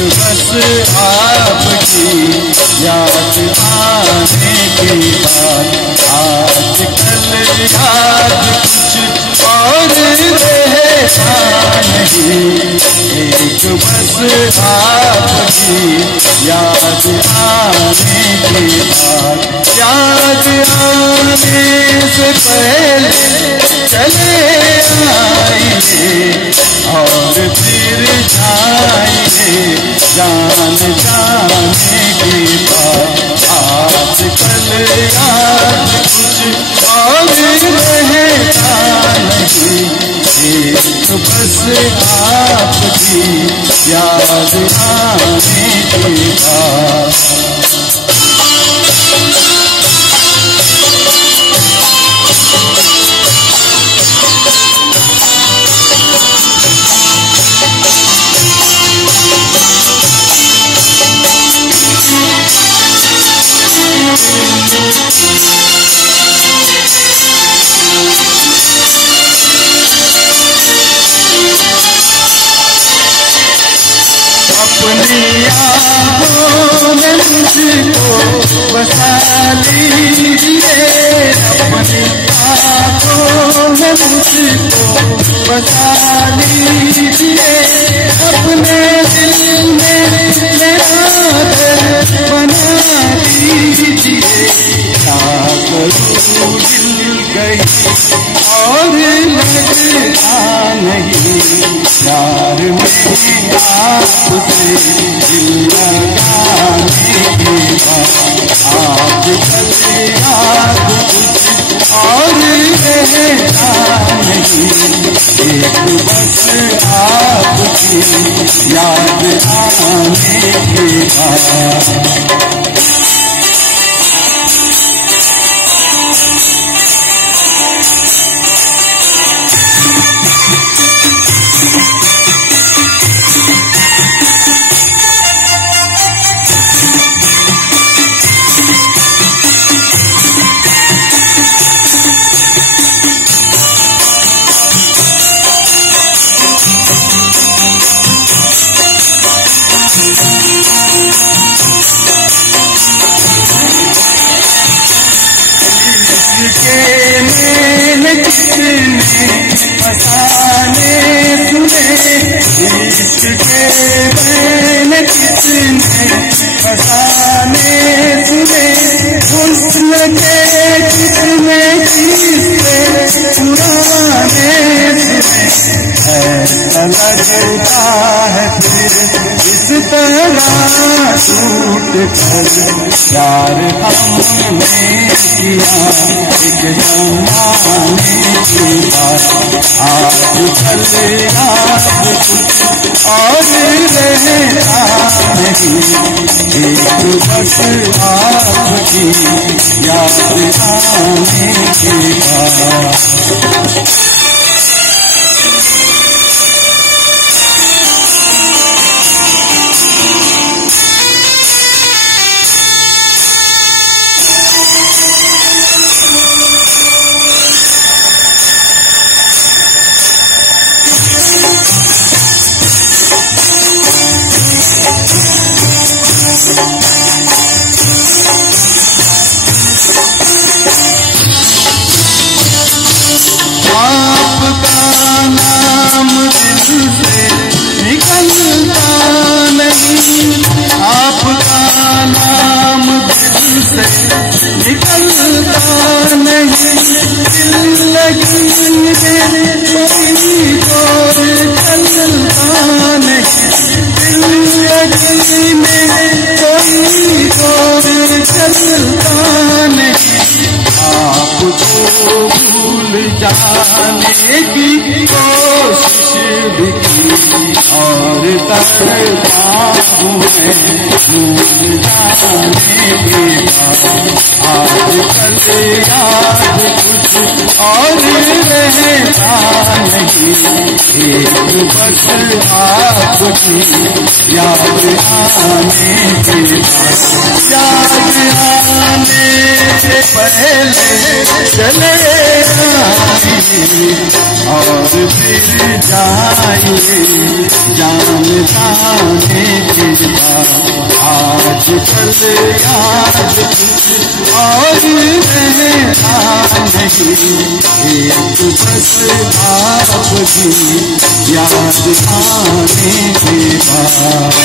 बस आपकी याद आने के बाद आजकल याद कुछ और रहता नहीं। एक बस आपकी याद आने के बाद, याद आने से पहले चले आइए और फिर जाइए जान जाने के बाद। आजकल याद कुछ और रहता नहीं। एक बस आपकी याद आने के बाद। अपनी आँखों में मुझको बसा लीजिए, अपनी आँखों में मुझको बसा लीजिए, अपने दिल में मेरा घर बना लीजिए। क्या करूँ दिल गई और लगता नहीं, प्यार में आपसे दिल लगाने के बाद आजकल याद कुछ और रहता नहीं। एक बस आपकी याद आने के बाद। फसाने तुझे इसके मैंने किसने फसाने तुझे, हुस्न के कितने किस्से पुराने तुझे। ऐसा लगता है फिर इस तरह टूट कर प्यार हमने किया एक जमाने की बात। आजकल याद कुछ और रहता नहीं। एक बस आपकी याद आने के बाद। आपका नाम दिल से निकलता नहीं, आपका नाम दिल से निकलता नहीं। दिल लगी में कोई और चलता नहीं, दिल लगी में कोई और चलता नहीं। आपको भूल जाने की कोशिश भी की और करता हूँ मैं भूल जाने के बाद। आजकल याद कुछ और रहता नहीं। एक बस आपकी याद आने के बाद, याद आने से पहले चले आइए और फिर जाइए जान जाने के बाद। आज कल याद और रहता नहीं, एक बस आपकी याद आने के बाद।